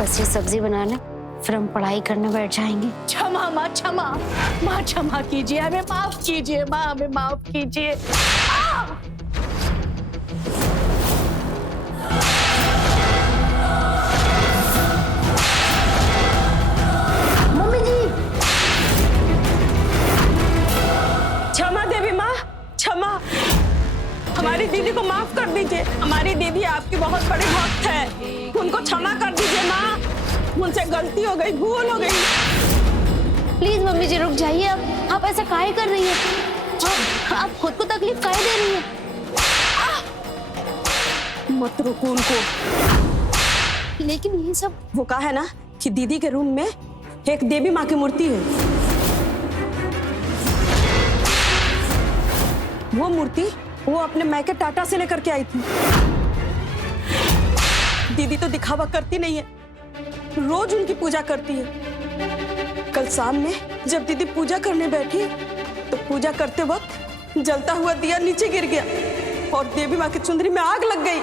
बस ये सब्जी बना ले, फिर हम पढ़ाई करने बैठ जाएंगे। क्षमा माँ, क्षमा माँ, क्षमा कीजिए, हमें माफ कीजिए माँ, हमें माफ कीजिए। मम्मी जी, क्षमा देवी माँ, क्षमा। हमारी दीदी को माफ कर दीजिए। हमारी दीदी आपकी बहुत बड़ी भक्त है, उनको क्षमा कर दीजिए माँ। मुझसे गलती हो गई, भूल हो गई। प्लीज मम्मी जी रुक जाइए। आप ऐसा काहे कर रही हैं? आप खुद को तकलीफ काहे दे रही हैं? मत रोको उनको। लेकिन ये सब वो कहा है ना कि दीदी के रूम में एक देवी माँ की मूर्ति है। वो मूर्ति वो अपने मायके टाटा से लेकर के आई थी। दीदी तो दिखावा करती नहीं है, रोज उनकी पूजा करती है। कल शाम में जब दीदी पूजा करने बैठी तो पूजा करते वक्त जलता हुआ दिया नीचे गिर गया और देवी माँ की चुंदरी में आग लग गई।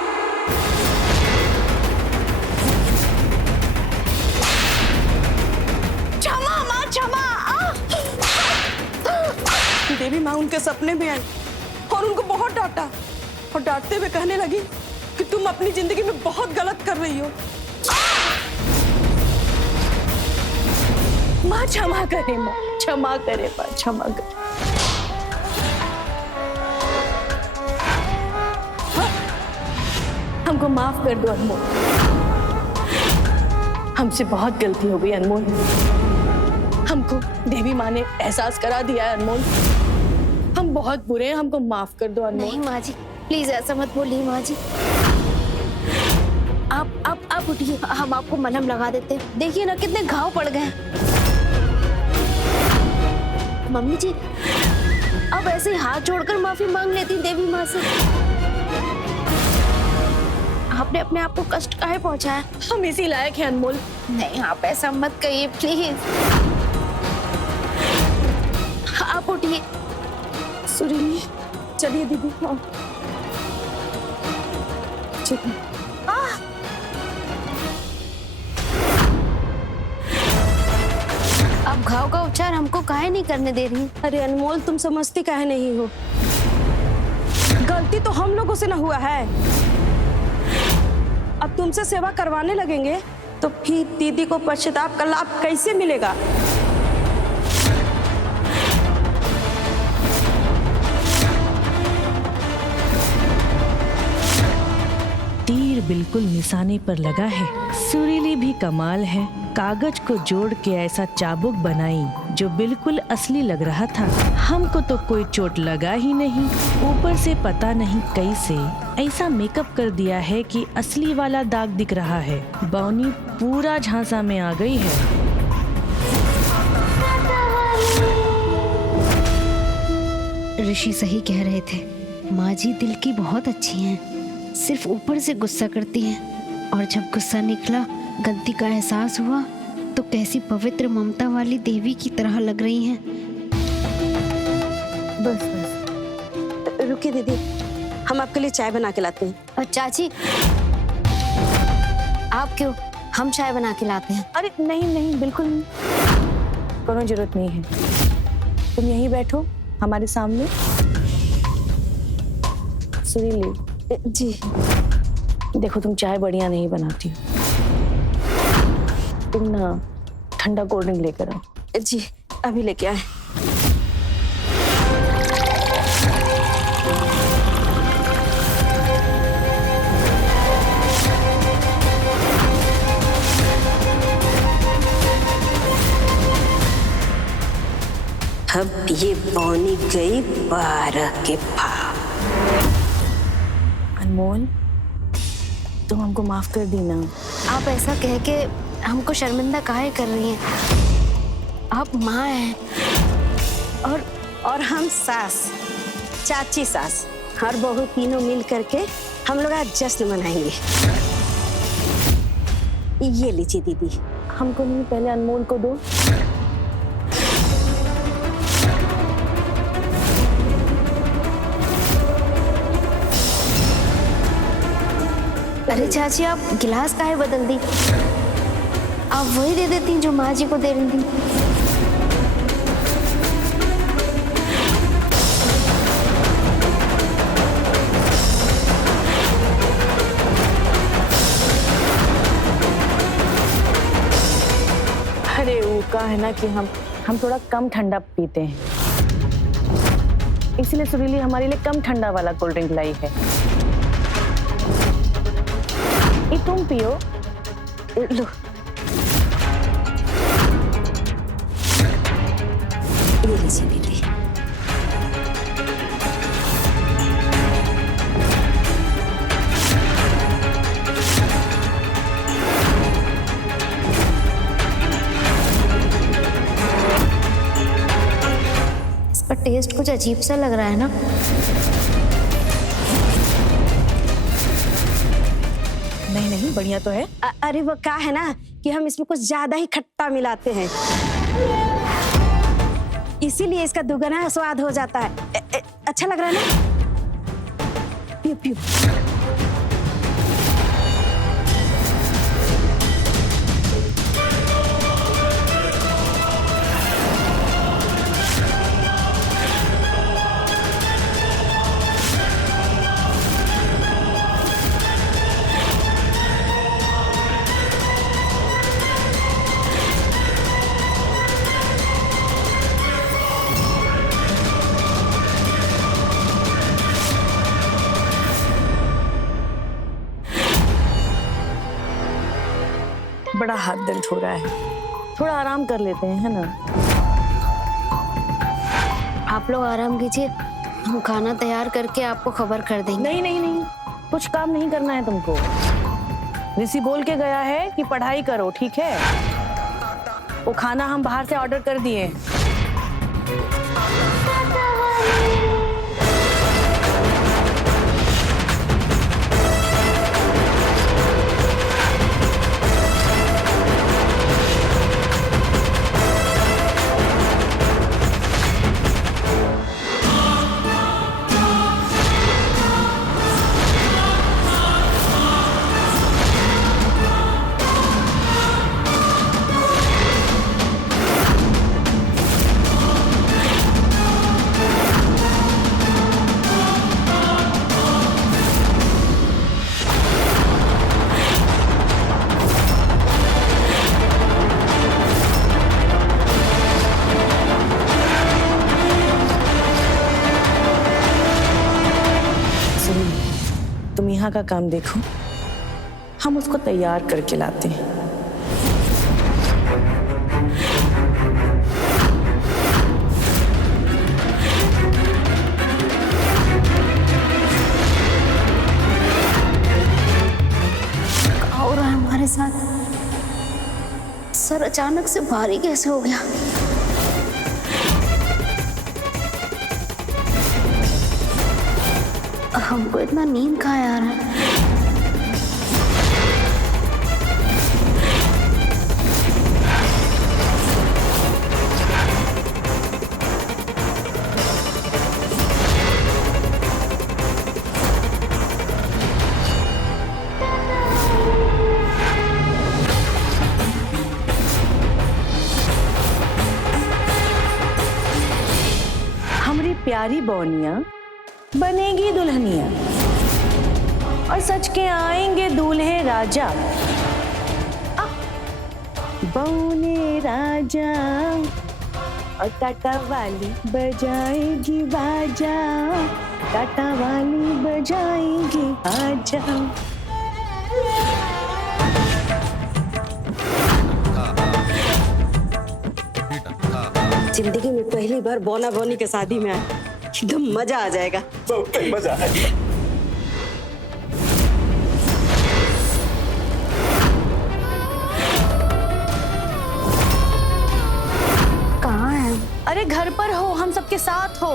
क्षमा माँ, क्षमा। देवी माँ उनके सपने में आई और उनको बहुत डांटा और डांटते हुए कहने लगी कि तुम अपनी जिंदगी में बहुत गलत कर रही हो। माँ क्षमा करे, माँ क्षमा करे, माँ क्षमा करे। हाँ, हमको माफ कर दो अनमोल, हमसे बहुत गलती हो गई अनमोल। हमको देवी माँ ने एहसास करा दिया है अनमोल, हम बहुत बुरे हैं, हमको माफ कर दो अनमोल। नहीं माँ जी, प्लीज ऐसा मत बोलिए माँ जी। आप उठिए, हम आपको मलहम लगा देते हैं। देखिए ना कितने घाव पड़ गए। मम्मी जी, अब ऐसे हाथ जोड़कर माफी मांग लेती देवी माँ से। आपने अपने आप को कष्ट काहे पहुंचाया? हम इसी लायक हैं अनमोल। नहीं, आप ऐसा मत कहिए प्लीज। आप उठिए। सुरीली, चलिए दीदी। हाँ चलिए। आप घाव का उपचार हमको काहे नहीं करने दे रही? अरे अनमोल, तुम समझती काहे नहीं हो? गलती तो हम लोगों से ना हुआ है। अब तुमसे सेवा करवाने लगेंगे तो फिर दीदी को पश्चाताप का लाभ कैसे मिलेगा? तीर बिल्कुल निशाने पर लगा है। सुरीली भी कमाल है, कागज को जोड़ के ऐसा चाबुक बनाई जो बिल्कुल असली लग रहा था। हमको तो कोई चोट लगा ही नहीं, ऊपर से पता नहीं कैसे ऐसा मेकअप कर दिया है कि असली वाला दाग दिख रहा है। बौनी पूरा झांसा में आ गई है। ऋषि सही कह रहे थे, माँ जी दिल की बहुत अच्छी हैं, सिर्फ ऊपर से गुस्सा करती हैं और जब गुस्सा निकला, गलती का एहसास हुआ तो कैसी पवित्र ममता वाली देवी की तरह लग रही हैं। बस बस रुकिए दीदी, हम आपके लिए चाय बना के लाते हैं। और चाची, आप क्यों? हम चाय बना के लाते हैं। अरे नहीं नहीं, बिल्कुल नहीं, कोई जरूरत नहीं है। तुम यहीं बैठो हमारे सामने। सुरीली जी, देखो तुम चाय बढ़िया नहीं बनाती हो, तुम ना ठंडा कोल्ड ड्रिंक लेकर आओ। जी अभी लेके आए। अब ये बौनी गई 12 के भाव। अनमोल, तुम हमको माफ कर दी ना। आप ऐसा कह के हमको शर्मिंदा काहे कर रही हैं? आप माँ हैं और हम सास, चाची सास और बहू तीनों मिल करके हम लोग आज जश्न मनाएंगे। ये लीजिए दीदी, हमको नहीं, पहले अनमोल को दो। अरे चाची, आप गिलास काहे बदल दी? आप वही दे देती जो माँ जी को दे रही थी। अरे वो का है ना कि हम थोड़ा कम ठंडा पीते हैं, इसलिए सुरीली हमारे लिए कम ठंडा वाला कोल्ड ड्रिंक लाई है। ये तुम पियो। लो, ये लीजिए दीदी। इसका टेस्ट कुछ अजीब सा लग रहा है ना। नहीं नहीं, बढ़िया तो है। अरे वो क्या है ना कि हम इसमें कुछ ज्यादा ही खट्टा मिलाते हैं, इसीलिए इसका दुगना स्वाद हो जाता है। अच्छा लग रहा है ना? पियो पियो। बड़ा हाथ दर्द हो रहा है, थोड़ा आराम कर लेते हैं, है ना? आप लोग आराम कीजिए, हम खाना तैयार करके आपको खबर कर देंगे। नहीं नहीं नहीं, कुछ काम नहीं करना है तुमको। ऋषि बोल के गया है कि पढ़ाई करो, ठीक है? वो खाना हम बाहर से ऑर्डर कर दिए। तुम यहाँ का काम देखो, हम उसको तैयार करके लाते हैं। क्या हो रहा है हमारे साथ? सर अचानक से भारी कैसे हो गया? हमको इतना नींद कहाँ आ रहा है? हमारी प्यारी बौनिया बनेगी दुल्हनिया और सच के आएंगे दूल्हे राजा। बौने राजा और टाटा वाली बजाएगी बाजा, टाटा वाली बजाएगी आजा। जिंदगी में पहली बार बौना बौनी के शादी में आए, एकदम मजा आ जाएगा। बहुत मजा आएगा। कहाँ है? अरे घर पर हो, हम सबके साथ हो।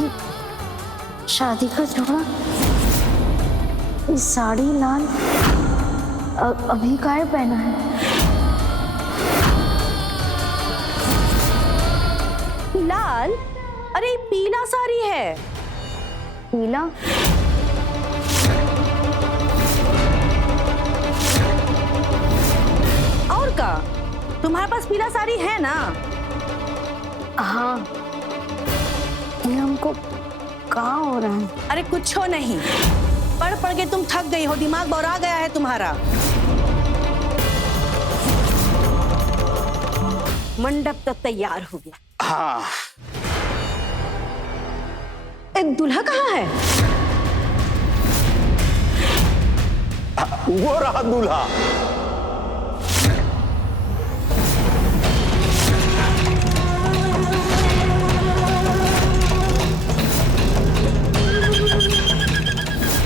ये शादी का जोड़ा, ये साड़ी लाल अभी काहे पहना है? लाल? अरे पीला साड़ी है। पीला। और का तुम्हारे पास पीला साड़ी है ना? हाँ, ये हमको कहाँ हो रहा है? अरे कुछ हो नहीं, पढ़ पढ़ के तुम थक गई हो, दिमाग बौरा गया है तुम्हारा। मंडप तो तैयार हो गया। हाँ, एक दूल्हा कहाँ है? वो रहा दूल्हा।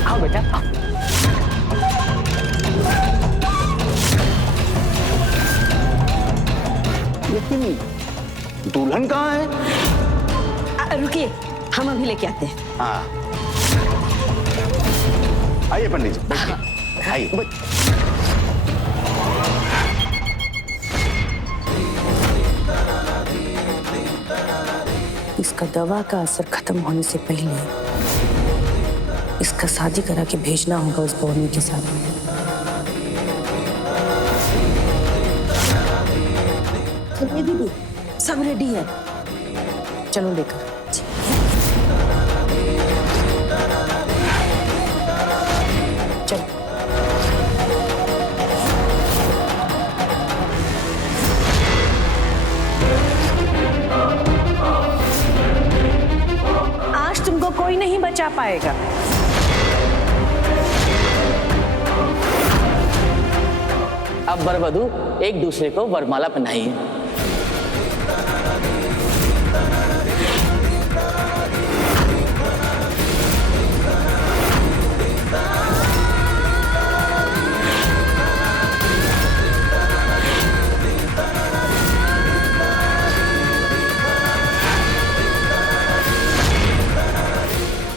आओ बेटा, आओ। लेकिन दुल्हन कहाँ है? रुकिए, हम अभी लेके आते हैं। हाँ, आइए पंडित जी, बैठिए, आइए। इसका दवा का असर खत्म होने से पहले इसका शादी करा के भेजना होगा उस बौनी के साथ। चलिए दीदी, सब रेडी है। चलो लेकर। चलो। आज तुमको कोई नहीं बचा पाएगा। अब वर वधू एक दूसरे को वरमाला पहनाइए।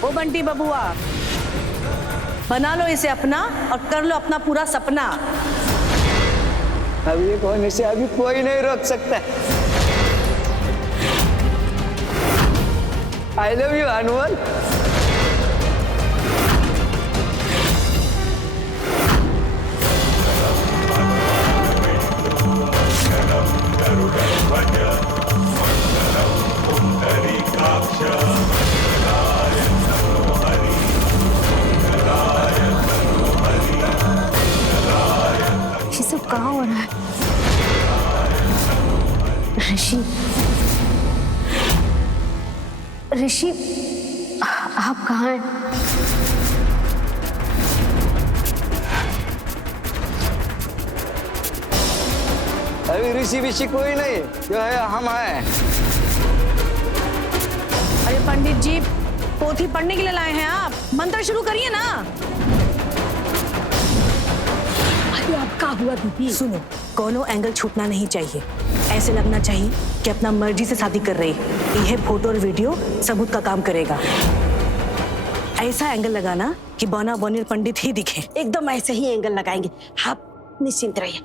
ओ बंटी बबुआ, बना लो इसे अपना और कर लो अपना पूरा सपना। अब ये होने से अभी कोई नहीं रोक सकता। आई लव यू अनमोल। ये सब कहाँ हो रहा है? ऋषि, ऋषि, आप कहाँ हैं? अभी ऋषि ऋषि कोई नहीं, जो है हम हैं। अरे पंडित जी, पोथी पढ़ने के लिए लाए हैं आप? मंत्र शुरू करिए ना। अरे अब क्या हुआ दीदी? सुनो, कोनो एंगल छूटना नहीं चाहिए। ऐसे लगना चाहिए कि अपना मर्जी से शादी कर रही। यह फोटो और वीडियो सबूत का काम करेगा। ऐसा एंगल लगाना कि बौना बौनी पंडित ही दिखे। एकदम ऐसे ही एंगल लगाएंगे, आप निश्चिंत रहिए।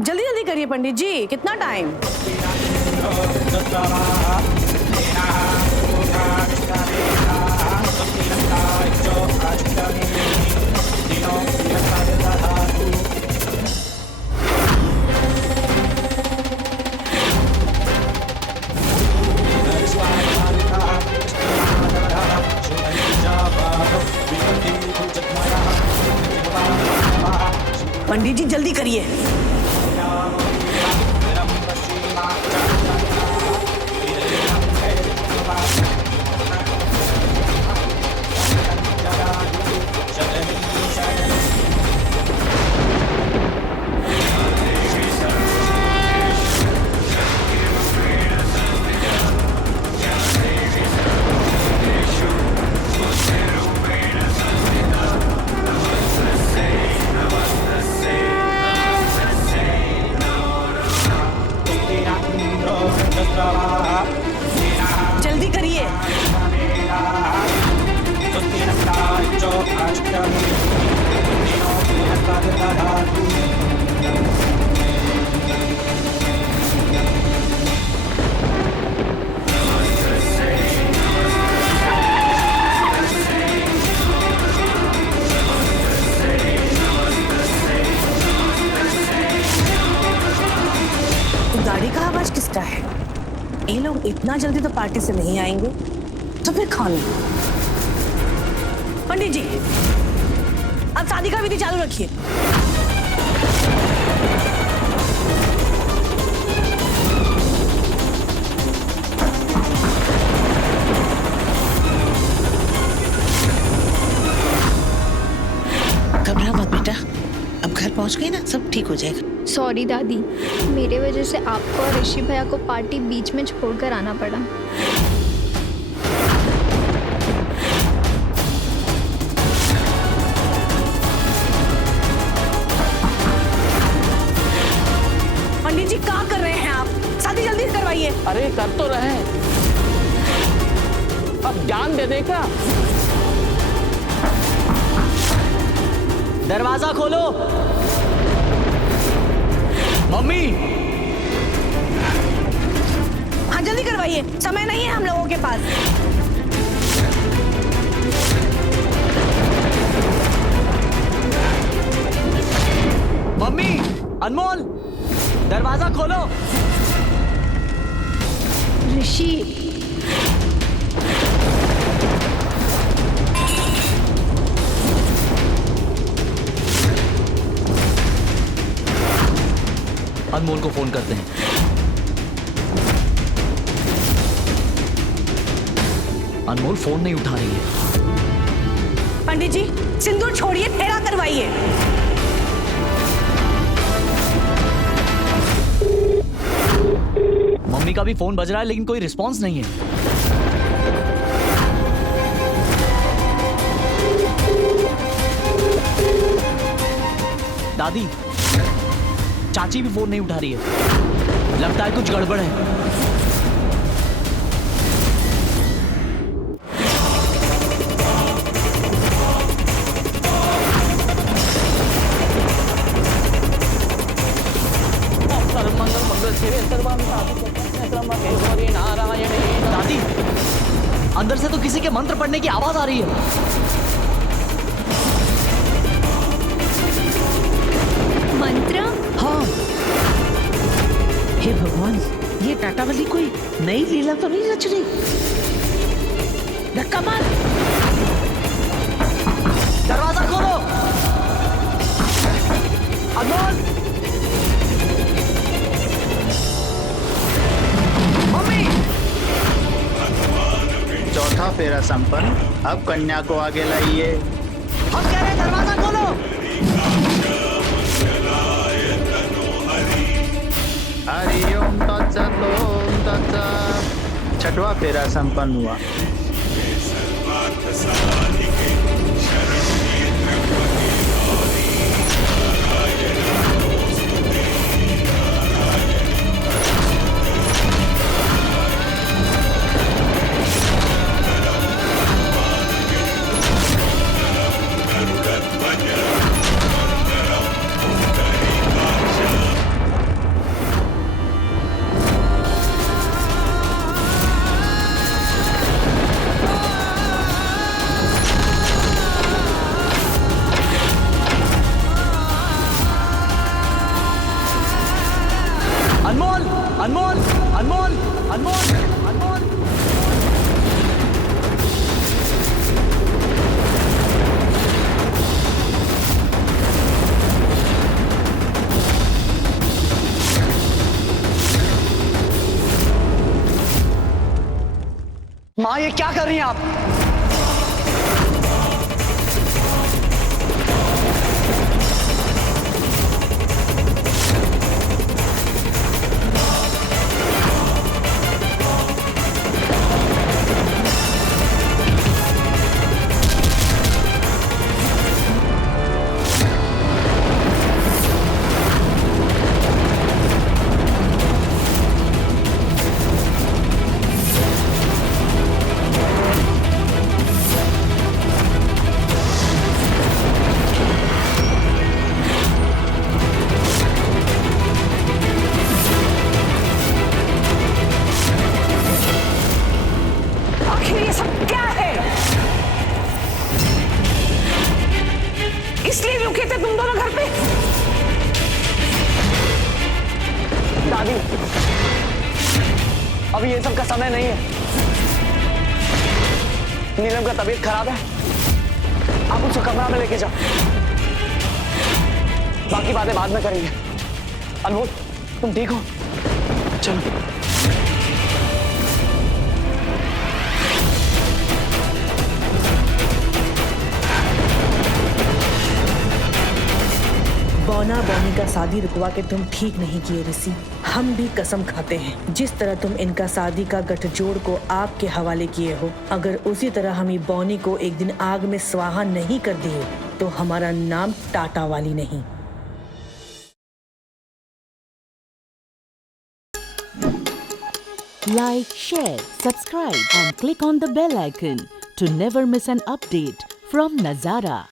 जल्दी जल्दी करिए पंडित जी, कितना टाइम? पंडित जी जल्दी करिए। जल्दी करिए। लगता है ये लोग इतना जल्दी तो पार्टी से नहीं आएंगे, तो फिर खाने। पंडित जी, अब शादी का विधि चालू रखिए। घबरा मत बेटा, अब घर पहुंच गई ना, सब ठीक हो जाएगा। सॉरी दादी, मेरे वजह से आपको और ऋषि भैया को पार्टी बीच में छोड़कर आना पड़ा। पंडित जी क्या कर रहे हैं आप? शादी जल्दी करवाइए। अरे कर तो रहे हैं, अब जान दे देगा। दरवाजा खोलो। मम्मी, हाँ जल्दी करवाइए, समय नहीं है हम लोगों के पास। मम्मी, अनमोल, दरवाजा खोलो। ऋषि, अनमोल को फोन करते हैं। अनमोल फोन नहीं उठा रही है। पंडित जी, सिंदूर छोड़िए, फेरा करवाइए। मम्मी का भी फोन बज रहा है लेकिन कोई रिस्पांस नहीं है। दादी, चाची भी फोन नहीं उठा रही है, लगता है कुछ गड़बड़ है। दादी, अंदर से तो किसी के मंत्र पढ़ने की आवाज आ रही है। मंत्र? हाँ, हे भगवान, ये टाटा वाली कोई नई लीला तो नहीं रच रही? धक्का मार। दरवाजा खोलो। अनमोल, मम्मी। चौथा फेरा संपन्न, अब कन्या को आगे लाइए। हम कह रहे हैं दरवाजा खोलो। हरि ओम तत्सत ओम तत्सत। छठवां फेरा संपन्न हुआ। अनमोल, अनमोल, अनमोल, अनमोल, अनमोल। माँ, ये क्या कर रही हैं आप? इसलिए रुके थे तुम दोनों घर पे? दादी, अभी ये सब का समय नहीं है। नीलम का तबीयत खराब है, आप उसको कमरा में लेके जाओ, बाकी बातें बाद में करेंगे। अनमोल, तुम ठीक हो? चलो। बौना बौनी का शादी रुकवा के तुम ठीक नहीं किए ऋषि। हम भी कसम खाते हैं, जिस तरह तुम इनका शादी का गठजोड़ को आपके हवाले किए हो, अगर उसी तरह हम बौनी को एक दिन आग में स्वाहा नहीं कर दिए तो हमारा नाम टाटा वाली नहीं। Like, share, subscribe and click on the bell icon to never miss an update from Nazara.